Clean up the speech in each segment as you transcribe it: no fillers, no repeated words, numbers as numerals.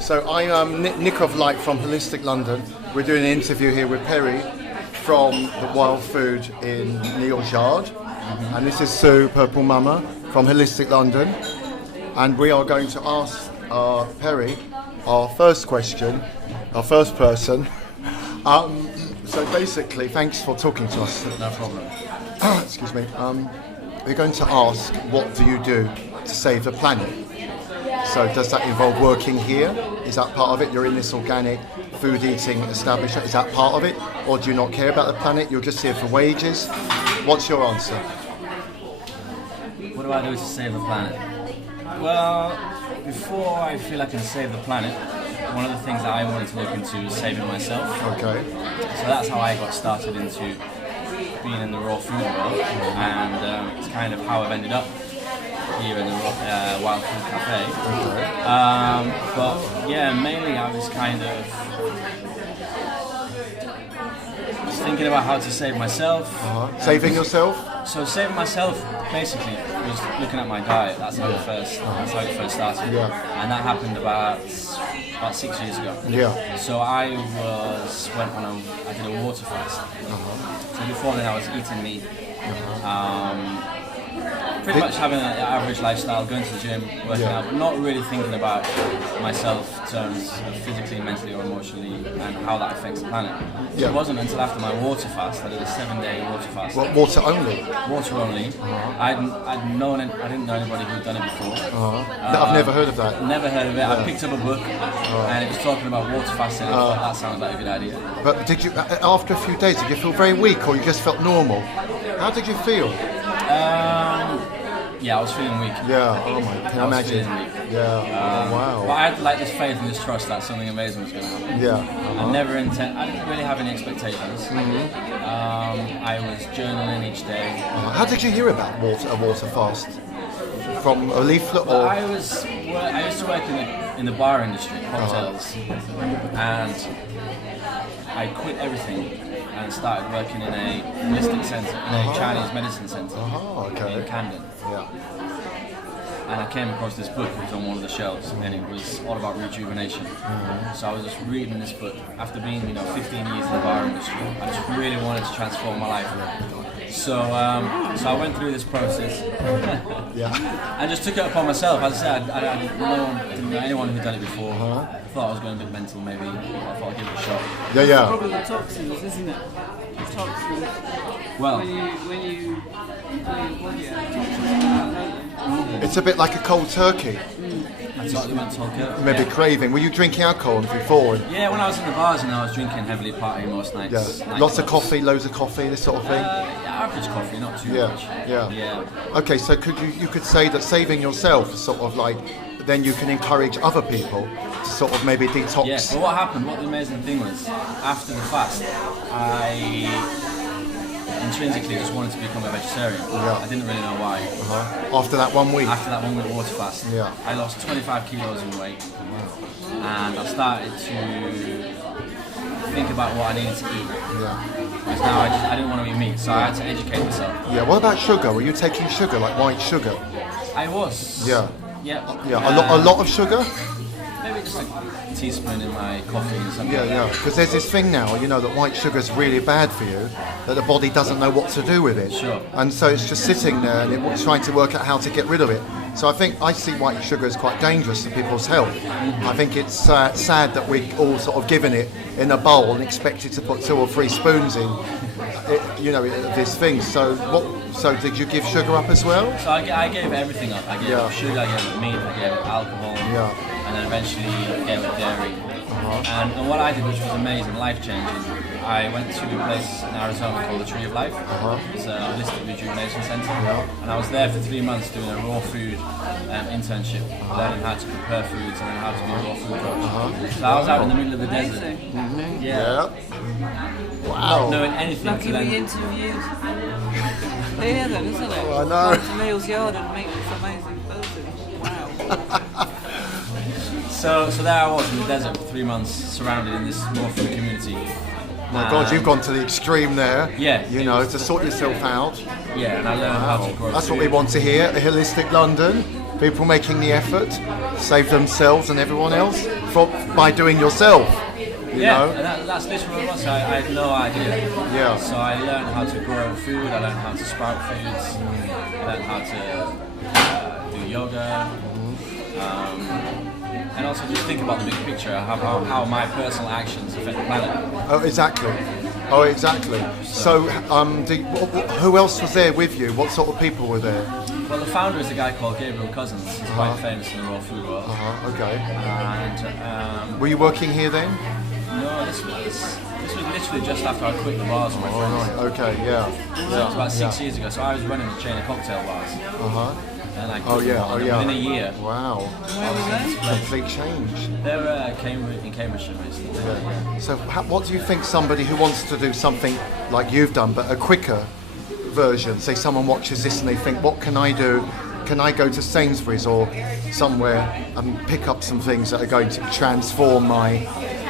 So I am Nick of Light from Holistic London. We're doing an interview here with Perri from the Wild Food in Neal's Yard. And this is Sue, Purple Mama, from Holistic London. And we are going to ask Perri our first question, our first person. So basically, thanks for talking to us. No problem. Excuse me. We're going to ask, what do you do to save the planet? So does that involve working here? Is that part of it? You're in this organic food eating establishment. Is that part of it? Or do you not care about the planet? You're just here for wages? What's your answer? What do I do to save the planet? Well, before I feel I can save the planet, one of the things that I wanted to look into is saving myself. Okay. So that's how I got started into being in the raw food world, and it's kind of how I've ended up here in the Wild Food Cafe. Okay. But yeah, mainly I was kind of just thinking about how to save myself. Saving yourself? So saving myself basically was looking at my diet. That's how it first started. Yeah. And that happened about 6 years ago. Yeah. So I did a water fast. So before then I was eating meat. Pretty much having an average lifestyle, going to the gym, working out, but not really thinking about myself in terms of physically, mentally or emotionally and how that affects the planet. So it wasn't until after my water fast, I did a 7-day water fast. What, water only? Water only. I didn't know anybody who'd done it before. I've never heard of that. Never heard of it. I picked up a book and it was talking about water fasting and I thought that sounds like a good idea. But did you, after a few days, did you feel very weak or you just felt normal? How did you feel? Yeah, I was feeling weak. Yeah, oh my, can I imagine? Yeah, wow. But I had like this faith and this trust that something amazing was going to happen. Yeah. I didn't really have any expectations. I was journaling each day. How did you hear about a water fast? From a leaflet or? I used to work in the bar industry, cocktails, and I quit everything and started working in a holistic centre, in a Chinese medicine centre in Camden. Yeah. And I came across this book, it was on one of the shelves, and it was all about rejuvenation. So I was just reading this book. After being 15 years in the bar industry, I just really wanted to transform my life. So I went through this process. I just took it upon myself. As I said, I didn't know anyone who'd done it before. I thought I was going a bit mental maybe. I thought I'd give it a shot. Yeah. Probably the toxins, isn't it? The toxins. Well, when you it's a bit like a cold turkey. I totally went cold turkey. Maybe craving. Were you drinking alcohol before? Yeah, when I was in the bars and I was drinking heavily, partying most nights. Yeah. Lots of coffee, loads of coffee, this sort of thing. Average coffee, not too much. Yeah. Okay, so you could say that saving yourself is sort of like, then you can encourage other people to sort of maybe detox. Yeah, but what happened, what the amazing thing was, after the fast, I intrinsically just wanted to become a vegetarian. I didn't really know why. After that 1 week? After that 1 week water fast, I lost 25 kilos in weight. And I started to think about what I needed to eat. Because now I didn't want to eat meat, so I had to educate myself. Yeah, what about sugar? Were you taking sugar, like white sugar? I was. Yeah. Yeah. A lot of sugar? Maybe just a teaspoon in my coffee or something. Yeah. Because there's this thing now, that white sugar is really bad for you, that the body doesn't know what to do with it. Sure. And so it's just sitting there and it's trying to work out how to get rid of it. So I see white sugar as quite dangerous to people's health. I think it's sad that we're all sort of given it in a bowl and expected to put 2 or 3 spoons in, this thing. So did you give sugar up as well? So I gave everything up. I gave up sugar, I gave up meat, I gave up alcohol, and then eventually gave up dairy. And what I did, which was amazing, life-changing, I went to a place in Arizona called the Tree of Life. It's a holistic rejuvenation centre. And I was there for 3 months doing a raw food internship, learning how to prepare foods and how to be a raw food coach. So I was out in the middle of the desert. Yeah. Wow. Not knowing anything. lucky we interviewed here then, isn't it? Oh, I know. Go to Neal's Yard and meet this amazing person. Wow. So there I was in the desert for 3 months, surrounded in this raw food community. My God, you've gone to the extreme there. Yeah. To sort yourself out. Yeah, and I learned how to grow That's food. what we want to hear. A Holistic London. People making the effort, save themselves and everyone else by doing yourself. You know? And that's literally what it was. I had no idea. Yeah. So I learned how to grow food, I learned how to sprout foods, I learned how to do yoga, and also just think about the big picture, how my personal actions affect the planet. Oh, exactly. Oh, exactly. So, who else was there with you? What sort of people were there? Well, the founder is a guy called Gabriel Cousins. He's quite famous in the raw food world. Okay. And were you working here then? no, this was literally just after I quit the bars with my friends. Right. Okay. Yeah. So it was about 6 years ago. So I was running a chain of cocktail bars. And I quit them all. Within a year. Wow. Where was that? Complete change. They were in Cambridgeshire, basically. Yeah. So, what do you think somebody who wants to do something like you've done, but a quicker version, say someone watches this and they think, what can I do? Can I go to Sainsbury's or somewhere and pick up some things that are going to transform my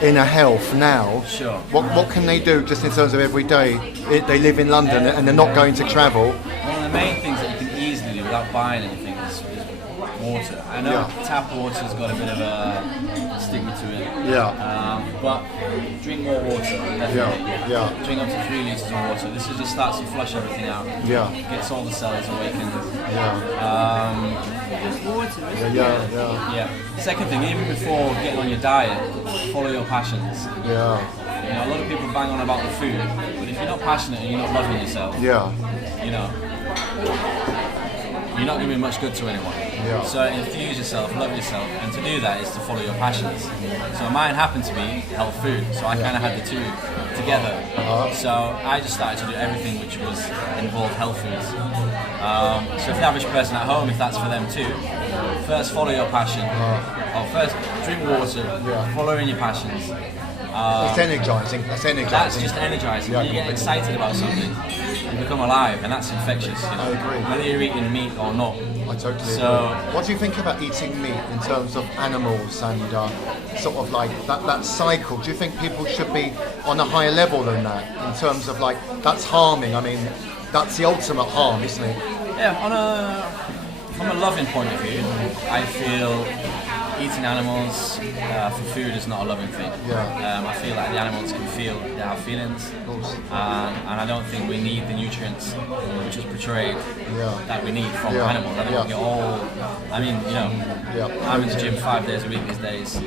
inner health now? Sure. What can they do just in terms of every day? They live in London and they're not going to travel. One of the main things that you can easily do without buying anything is water. I know tap water's got a bit of a stigma to it. Yeah. But drink more water, definitely. Yeah. Drink up to 3 litres of water. This just starts to flush everything out. Yeah. Gets all the cells awakened. Yeah. Just water, isn't it? Yeah. Second thing, even before getting on your diet, follow your passions. Yeah. You know, a lot of people bang on about the food, but if you're not passionate and you're not loving yourself, you know, you're not going to be much good to anyone. Yeah. So infuse yourself, love yourself, and to do that is to follow your passions. So mine happened to be health food, so I kind of had the two together. So I just started to do everything which was involved health foods. So for the average person at home, if that's for them too, first follow your passion. Or first drink water, following your passions. It's energizing. That's just energizing. When you get excited about something, you become alive, and that's infectious. You know? I agree. Whether you're eating meat or not. I totally So, agree. What do you think about eating meat in terms of animals and sort of like that cycle? Do you think people should be on a higher level than that in terms of like that's harming? I mean, that's the ultimate harm, isn't it? Yeah, from a loving point of view, I feel eating animals for food is not a loving thing. I feel like the animals can feel, they have feelings, and I don't think we need the nutrients which is portrayed that we need from animals. I think we all, I mean, you know, I'm in the gym 5 days a week these days,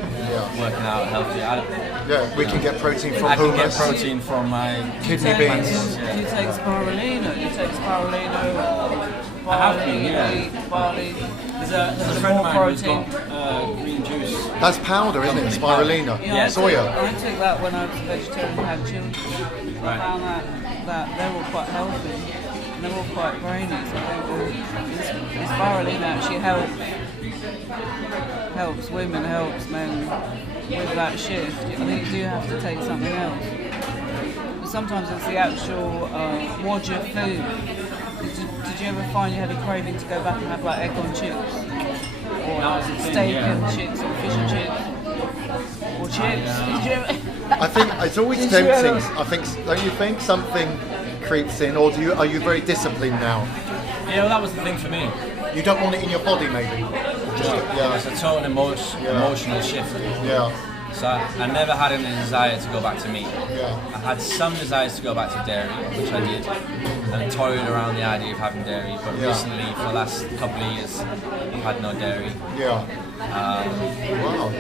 working out healthy. We can get protein from I can hummus. get protein from my kidney beans. Do you take spirulina? Do you take spirulina? I have been, barley. There's a friend of mine who's got green juice. That's powder, isn't it? Spirulina. Yeah, Soya. I took that when I was a vegetarian and had children. I found that they were quite healthy and they were all quite brainy. So this spirulina actually helps women, helps men with that shift. I think you do have to take something else. But sometimes it's the actual Roger food. Did you ever find you had a craving to go back and have like egg on chips? Or steak and chips or fish and chips? Or chips? Did you ever? I think it's always tempting. I think, don't you think something creeps in, or are you very disciplined now? Yeah, well, that was the thing for me. You don't want it in your body, maybe. It's a total emotional shift. Yeah. So I never had any desire to go back to meat. Yeah. I had some desires to go back to dairy, which I did, and toyed around the idea of having dairy. But recently, for the last couple of years, I've had no dairy. Yeah. Wow.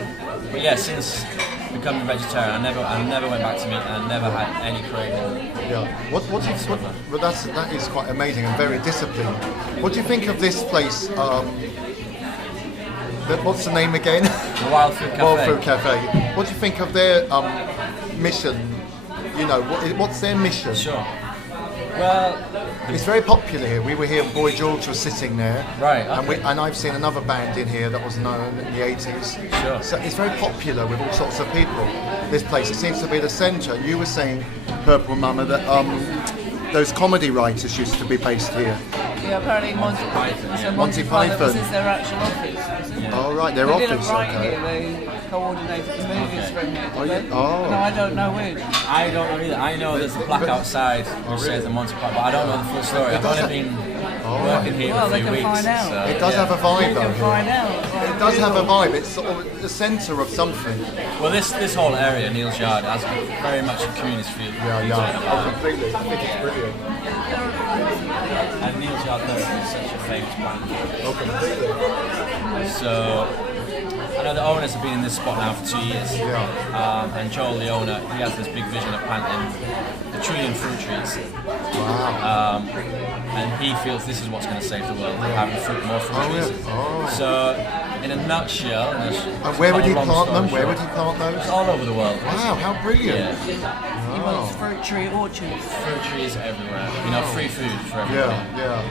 But yeah, since becoming vegetarian, I never went back to meat, and I never had any craving. Yeah. But that is quite amazing and very disciplined. What do you think of this place? What's the name again? The Wild Food Cafe. Wild Food Cafe. What do you think of their mission? You know, what's their mission? Sure. Well, it's very popular here. We were here. Boy George was sitting there. Right. Okay. And I've seen another band in here that was known in the 80s. Sure. So it's very popular with all sorts of people. This place, it seems to be the centre. You were saying, Purple Mama, that those comedy writers used to be based here. Yeah, apparently Monty Python. This is their actual office. Oh right, their they office. Didn't write Okay. Here, they coordinated the movies from here. Oh. No, I don't know which. I don't know either. I know there's a plaque outside which says the Monty Python, but I don't know the full story. I've only been working here Well, for they 3 can weeks. find out. So, It does yeah. have a vibe You though. can find out. It does have a vibe. It's sort of the centre of something. Well, this whole area, Neal's Yard, has very much a community feel. Oh, completely. I think it's brilliant. And Neal's Yard therapy is such a famous brand. Oh, completely. So I know the owners have been in this spot now for 2 years. Yeah. And Joel, the owner, he has this big vision of planting a trillion fruit trees. Wow. And he feels this is what's going to save the world, having more fruit Oh, trees. yeah. Oh. So, in a nutshell, And where would he plant them? Where would he plant those? All over the world. Wow, how brilliant. Yeah. He wants fruit tree orchards. Fruit trees everywhere. You know, free food for everybody. Yeah.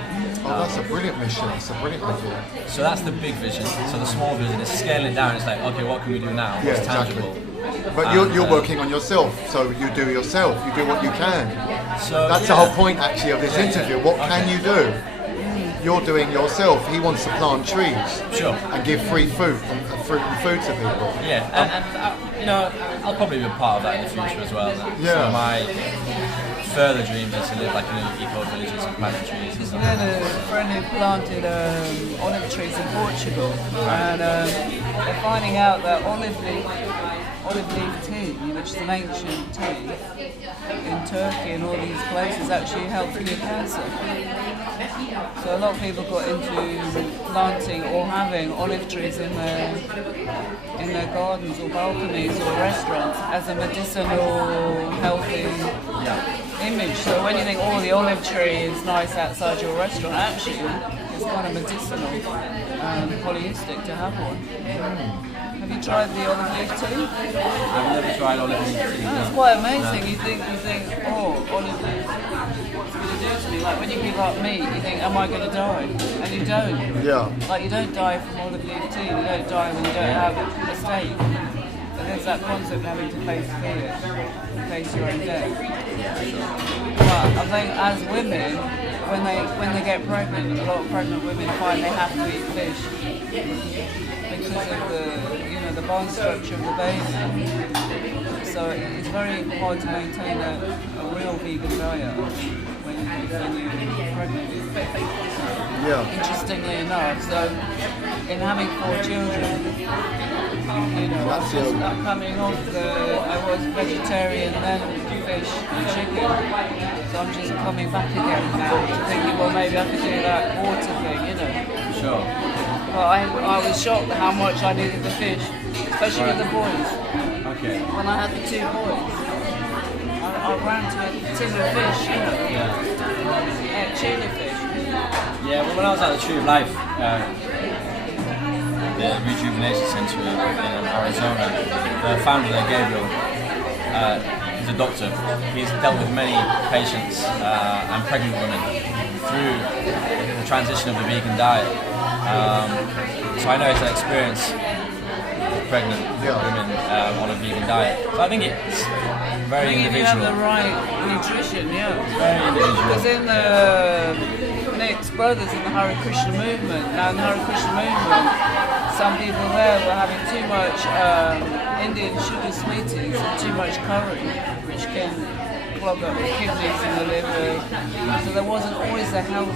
Oh, that's a brilliant mission. That's a brilliant idea. So that's the big vision. So the small vision is scaling it down. It's like, okay, what can we do now? Yeah, What's tangible? But you're working on yourself, so you do yourself. You do what you can. So That's the whole point, actually, of this interview. What can you do? You're doing yourself. He wants to plant trees Sure. and give free food and food to people. Yeah, and you know, I'll probably be a part of that in the future as well. Yeah. So my further dreams is to live like in eco villages and plant trees and We stuff. had a friend who planted olive trees in Portugal, and they're finding out that olive leaf tea, which is an ancient tea, in Turkey and all these places actually help cure cancer. So a lot of people got into planting or having olive trees in their gardens or balconies or restaurants as a medicinal, healthy image. So when you think, oh, the olive tree is nice outside your restaurant, actually it's kind of medicinal, polyistic to have one. Have you tried the olive leaf tea? I've never tried olive leaf tea. It's quite amazing. You think, oh, olive leaf, what's it going to do to me? Like when you give up meat, you think, am I going to die? And you don't. Yeah. Like you don't die from olive leaf tea. You don't die when you don't have a steak. And there's that concept of having to face fear, face your own death. But I think as women, when they get pregnant, a lot of pregnant women find they have to eat fish because of the bone structure of the baby. So it's very hard to maintain a real vegan diet when you're pregnant. Yeah. Interestingly enough, so in having 4 children, That's I'm coming off I was vegetarian then fish and chicken, so I'm just coming back again now, thinking, well, maybe I could do that water thing, Sure. But I was shocked at how much I needed the fish, especially with the boys. Okay. When I had the 2 boys, I ran to a tin of fish, tuna fish. Yeah, well, when I was at the Tree of Life, the rejuvenation center in Arizona, the founder there, Gabriel, he's a doctor. He's dealt with many patients and pregnant women through the transition of the vegan diet. So I know it's an experience with pregnant women on a vegan diet. So I think it's very If you individual. have the right nutrition, Very individual. Because in the Nick's brothers in the Hare Krishna movement, now in the Hare Krishna movement, some people there were having too much Indian sugar sweeties and too much curry, which can clog up the kidneys and the liver. So there wasn't always a healthy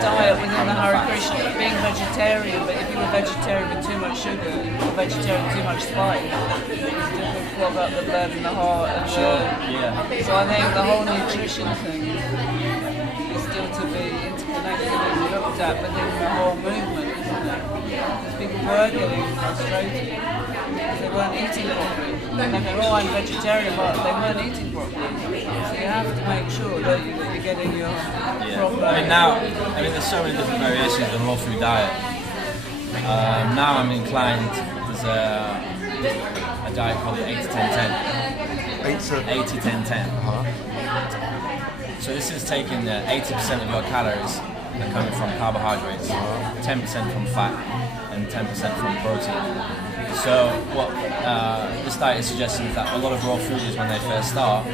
diet within the Hare Krishna. Being vegetarian, but if you were vegetarian with too much sugar, or vegetarian with too much spice, it could clog up the blood and the heart. And so I think the whole nutrition thing is still to be interconnected and looked at within the whole movement, isn't it? Because people were getting frustrated because they weren't eating properly. And they go, oh, I'm vegetarian, but they weren't eating properly. So you have to make sure, don't you, that you're getting your proper... I mean, there's so many different variations of the raw food diet. Now I'm inclined, there's a diet called 80-10-10. 80-10-10. So this is taking 80% of your calories are coming from carbohydrates, 10% from fat, and 10% from protein. So what this diet is suggesting is that a lot of raw foodies, when they first start,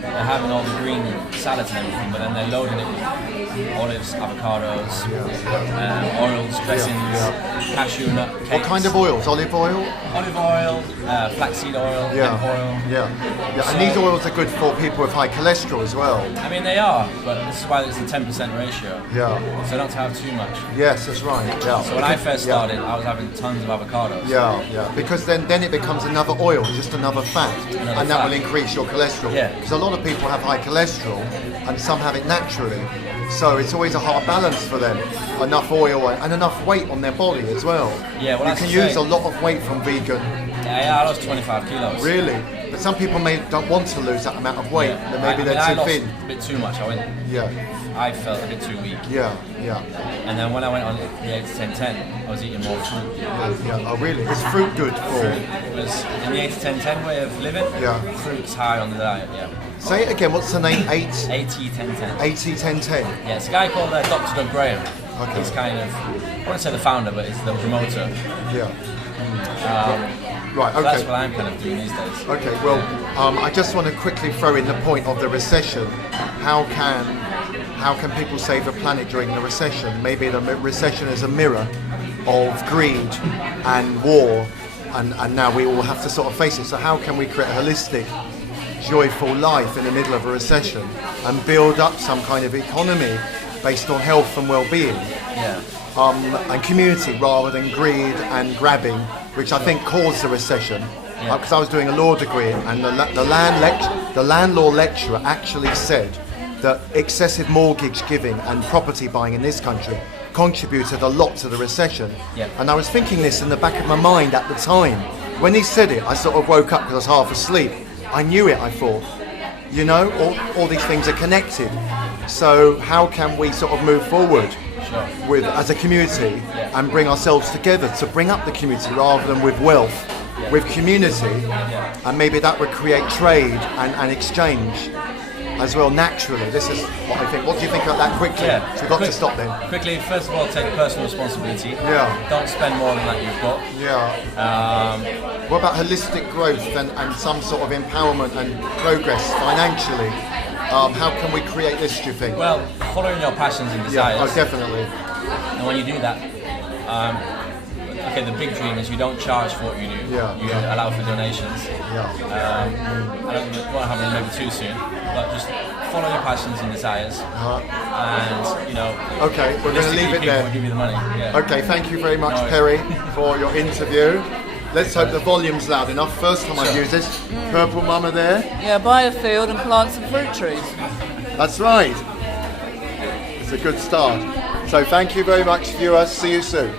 they're having all the green salads and everything, but then they're loading it with olives, avocados, oils, dressings, cashew nut cakes. What kind of oils? Olive oil? Olive oil, flaxseed oil, hemp oil. Yeah. And these oils are good for people with high cholesterol as well. I mean, they are, but this is why it's a 10% ratio. Yeah. So not to have too much. Yes, that's right. Yeah. So when I first started, I was having tons of avocados. Yeah. Because then it becomes another oil, just another fat, that will increase your cholesterol. Yeah. Because a lot of people have high cholesterol, and some have it naturally. So it's always a hard balance for them. Enough oil and enough weight on their body as well. Yeah, well, you can use a lot of weight from vegan. Yeah, I lost 25 kilos. Really? But some people don't want to lose that amount of weight. Yeah. Maybe they're too thin. A bit too much. I felt a bit too weak. Yeah. And then when I went on the 8-10-10, I was eating more fruit. Yeah. Oh, really? Is fruit good for? It was in the 8-10-10 way of living. Yeah. Fruit's high on the diet. Yeah. Say it again. What's the name? 80-10-10. 80-10-10. Yeah, it's a guy called Dr. Doug Graham. Okay. He's kind of, I wouldn't say the founder, but he's the promoter. Yeah. Right. So Okay. that's what I'm kind of doing these days. Okay. Well, I just want to quickly throw in the point of the recession. How can people save the planet during the recession? Maybe the recession is a mirror of greed and war, and now we all have to sort of face it. So how can we create a holistic, joyful life in the middle of a recession and build up some kind of economy based on health and well-being? Yeah. And community rather than greed and grabbing, which I think caused the recession. Because I was doing a law degree, and the landlord lecturer actually said that excessive mortgage giving and property buying in this country contributed a lot to the recession. Yeah. And I was thinking this in the back of my mind at the time. When he said it, I sort of woke up because I was half asleep. I knew it, I thought. You know, all these things are connected. So how can we sort of move forward with as a community and bring ourselves together to bring up the community rather than with wealth, with community, and maybe that would create trade and exchange as well naturally. This is what I think. What do you think about that quickly? Yeah. So we've got to stop then. Quickly, first of all, take personal responsibility. Yeah. Don't spend more than that you've got. Yeah. What about holistic growth and some sort of empowerment and progress financially? How can we create this, do you think? Well, following your passions and desires. Yeah, oh, definitely. And when you do that, okay, the big dream is you don't charge for what you do. Yeah. You allow for donations. Yeah. I don't want to have it maybe too soon, but just follow your passions and desires. And, you know... Okay, we're going to leave it there. Will give you the money. Yeah. Okay, thank you very much, Perri, for your interview. Let's hope the volume's loud enough. First time I've used this. Purple Mama there. Yeah, buy a field and plant some fruit trees. That's right. It's a good start. So thank you very much, viewers. See you soon.